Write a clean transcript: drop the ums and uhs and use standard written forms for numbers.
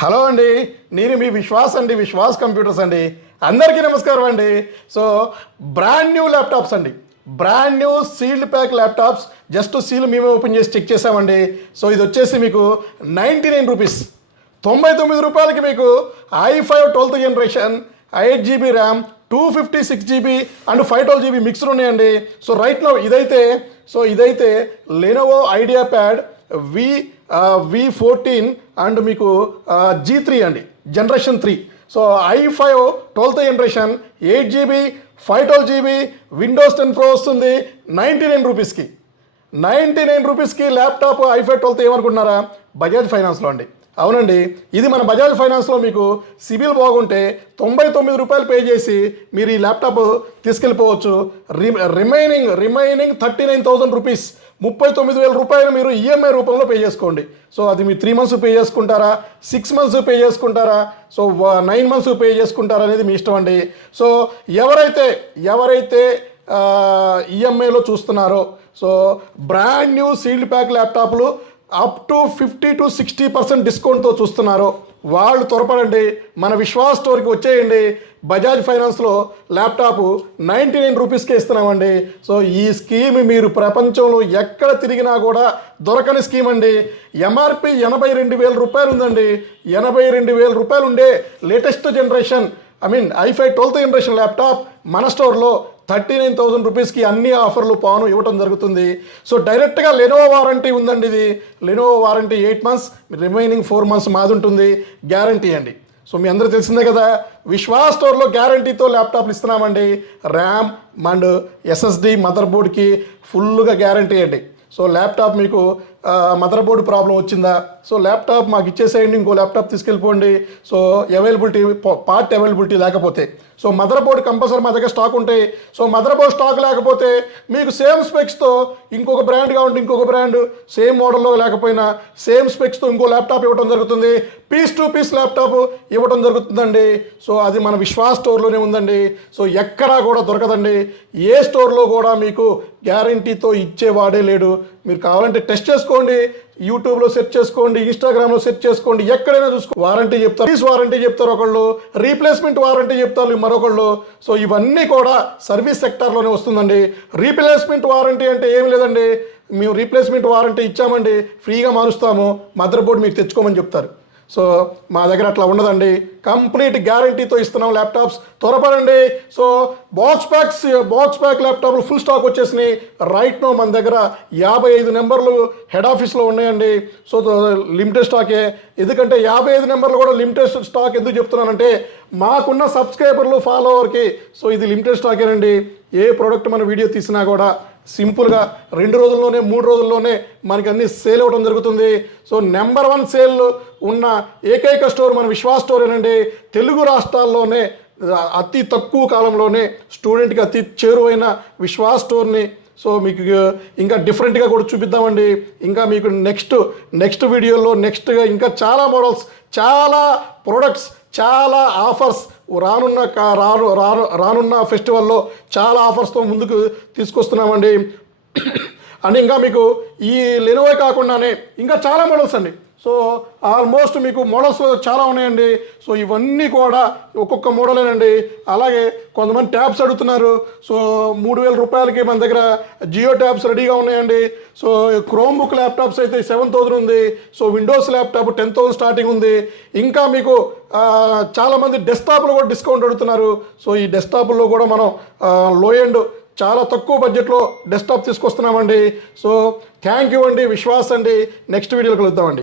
Hello అండి, నేను మీ విశ్వాస్ అండి, విశ్వాస్ కంప్యూటర్స్ అండి. అందరికీ నమస్కారం అండి. సో బ్రాండ్ న్యూ ల్యాప్టాప్స్ అండి, brand new sealed pack laptops. Just seal మేమే ఓపెన్ చేసి చెక్ చేసామండి. సో ఇది వచ్చేసి మీకు 99 రూపీస్, 99 రూపాయలకి మీకు i5 12th generation 8 GB RAM, 256 GB and 512 GB mixed ఉన్నాయండి. సో రైట్ నౌ ఇదైతే Lenovo idea pad V14 and మీకు G3 అండి, generation 3. So i5 12th generation 8 GB 512 GB Windows 10 Pro వస్తుంది 99 రూపీస్కి. 99 రూపీస్కి ల్యాప్టాప్ i5 12th ఏమనుకుంటున్నారా? బజాజ్ ఫైనాన్స్లో అండి. అవునండి, ఇది మన బజాజ్ ఫైనాన్స్లో మీకు సిబిల్ బాగుంటే 99 రూపాయలు పే చేసి మీరు ఈ ల్యాప్టాప్ తీసుకెళ్ళిపోవచ్చు. రిమైనింగ్ 39,000 రూపీస్, 39,000 రూపాయలు మీరు ఈఎంఐ రూపంలో పే చేసుకోండి. సో అది మీరు 3 months పే చేసుకుంటారా, 6 months పే చేసుకుంటారా, సో 9 months పే చేసుకుంటారా అనేది మీ ఇష్టం అండి. సో ఎవరైతే ఈఎంఐలో చూస్తున్నారో, so brand new sealed pack ల్యాప్టాప్లు అప్ టు 50 to 60% డిస్కౌంట్తో చూస్తున్నారో వాళ్ళు త్వరపడండి, మన విశ్వాస్ స్టోర్కి వచ్చేయండి. బజాజ్ ఫైనాన్స్లో ల్యాప్టాప్ 99 రూపీస్కే ఇస్తున్నామండి. సో ఈ స్కీమ్ మీరు ప్రపంచంలో ఎక్కడ తిరిగినా కూడా దొరకని స్కీమ్ అండి. ఎంఆర్పి 82,000 రూపాయలు ఉందండి. 82,000 రూపాయలు ఉండే latest generation i5 12th generation laptop మన స్టోర్లో 39,000 రూపీస్కి అన్ని ఆఫర్లు పాను ఇవ్వడం జరుగుతుంది. సో డైరెక్ట్గా లెనోవో వారంటీ ఉందండి. ఇది Lenovo warranty 8 months, remaining 4 months మాది ఉంటుంది గ్యారంటీ అండి. సో మీ అందరూ తెలిసిందే కదా, విశ్వాస్ స్టోర్లో గ్యారంటీతో ల్యాప్టాప్లు ఇస్తున్నామండి. ర్యామ్ అండ్ ఎస్ఎస్డి మదర్ బోర్డ్కి ఫుల్గా గ్యారంటీ అండి. సో ల్యాప్టాప్ మీకు మదర్ బోర్డు ప్రాబ్లం వచ్చిందా, సో ల్యాప్టాప్ మాకు ఇచ్చేసేయండి, ఇంకో ల్యాప్టాప్ తీసుకెళ్ళిపోండి. సో పార్ట్ అవైలబిలిటీ లేకపోతే, సో మదర్ బోర్డు కంపల్సరీ మా దగ్గర స్టాక్ ఉంటాయి. సో మదర్ బోర్డు స్టాక్ లేకపోతే మీకు సేమ్ స్పెక్స్తో ఇంకొక బ్రాండ్ కావాలంటే ఇంకొక బ్రాండ్, సేమ్ మోడల్లో లేకపోయినా సేమ్ స్పెక్స్తో ఇంకో ల్యాప్టాప్ ఇవ్వడం జరుగుతుంది. పీస్ టు పీస్ ల్యాప్టాప్ ఇవ్వడం జరుగుతుందండి. సో అది మన విశ్వాస్ స్టోర్లోనే ఉందండి. సో ఎక్కడా కూడా దొరకదండి. ఏ స్టోర్లో కూడా మీకు గ్యారంటీతో ఇచ్చేవాడే లేడు. మీరు కావాలంటే టెస్ట్ చేసుకోండి, యూట్యూబ్లో సెర్చ్ చేసుకోండి, ఇన్స్టాగ్రామ్లో సెర్చ్ చేసుకోండి, ఎక్కడైనా వారంటీ చెప్తారు, పీస్ వారంటీ చెప్తారు ఒకళ్ళు, రీప్లేస్మెంట్ వారంటీ చెప్తారు మరొకళ్ళు. సో ఇవన్నీ కూడా సర్వీస్ సెక్టార్లోనే వస్తుందండి. రీప్లేస్మెంట్ వారంటీ అంటే ఏమి లేదండి, మేము రీప్లేస్మెంట్ వారంటీ ఇచ్చామండి, ఫ్రీగా మారుస్తాము, మదర్ బోర్డు మీకు తెచ్చుకోమని చెప్తారు. సో మా దగ్గర అట్లా ఉండదండి, కంప్లీట్ గ్యారంటీతో ఇస్తున్నాం ల్యాప్టాప్స్. త్వరపడండి. సో బాక్స్ ప్యాక్ ల్యాప్టాప్లు ఫుల్ స్టాక్ వచ్చేసినాయి. రైట్ నో మన దగ్గర 55 నెంబర్లు హెడ్ ఆఫీస్లో ఉన్నాయండి. సో లిమిటెడ్ స్టాకే. ఎందుకంటే 55 నెంబర్లు కూడా లిమిటెడ్ స్టాక్ ఎందుకు చెప్తున్నానంటే, మాకున్న సబ్స్క్రైబర్లు ఫాలోవర్కి సో ఇది లిమిటెడ్ స్టాకేనండి. ఏ ప్రోడక్ట్ మన వీడియో తీసినా కూడా సింపుల్గా 2 రోజుల్లోనే 3 రోజుల్లోనే మనకి అన్ని సేల్ అవ్వడం జరుగుతుంది. సో నెంబర్ 1 సేల్ ఉన్న ఏకైక స్టోర్ మన విశ్వాస్ స్టోరేనండి. తెలుగు రాష్ట్రాల్లోనే అతి తక్కువ కాలంలోనే స్టూడెంట్కి అతి చేరువైన విశ్వాస్ స్టోర్ని సో మీకు ఇంకా డిఫరెంట్గా కూడా చూపిద్దామండి. ఇంకా మీకు నెక్స్ట్ వీడియోలో నెక్స్ట్గా ఇంకా చాలా మోడల్స్, చాలా ప్రోడక్ట్స్, చాలా ఆఫర్స్ రానున్న ఫెస్టివల్లో చాలా ఆఫర్స్తో ముందుకు తీసుకొస్తున్నామండి. అండ్ ఇంకా మీకు ఈ లెనోవో కాకుండానే ఇంకా చాలా మోడల్స్ అండి. సో ఆల్మోస్ట్ మీకు మోడల్స్ చాలా ఉన్నాయండి. సో ఇవన్నీ కూడా ఒక్కొక్క మోడలేనండి. అలాగే కొంతమంది ట్యాబ్స్ అడుగుతున్నారు. సో 3,000 రూపాయలకి మన దగ్గర జియో ట్యాబ్స్ రెడీగా ఉన్నాయండి. సో క్రోమ్ బుక్ ల్యాప్టాప్స్ అయితే 7,000 ఉంది. సో విండోస్ ల్యాప్టాప్ 10,000 స్టార్టింగ్ ఉంది. ఇంకా మీకు చాలామంది డెస్క్టాప్లో కూడా డిస్కౌంట్ అడుగుతున్నారు. సో ఈ డెస్క్టాప్లో కూడా మనం లో ఎండ్ చాలా తక్కువ బడ్జెట్లో డెస్క్టాప్ తీసుకొస్తున్నామండి. సో థ్యాంక్ యూ అండి, విశ్వాస్ అండి. నెక్స్ట్ వీడియోలో కలుద్దామండి.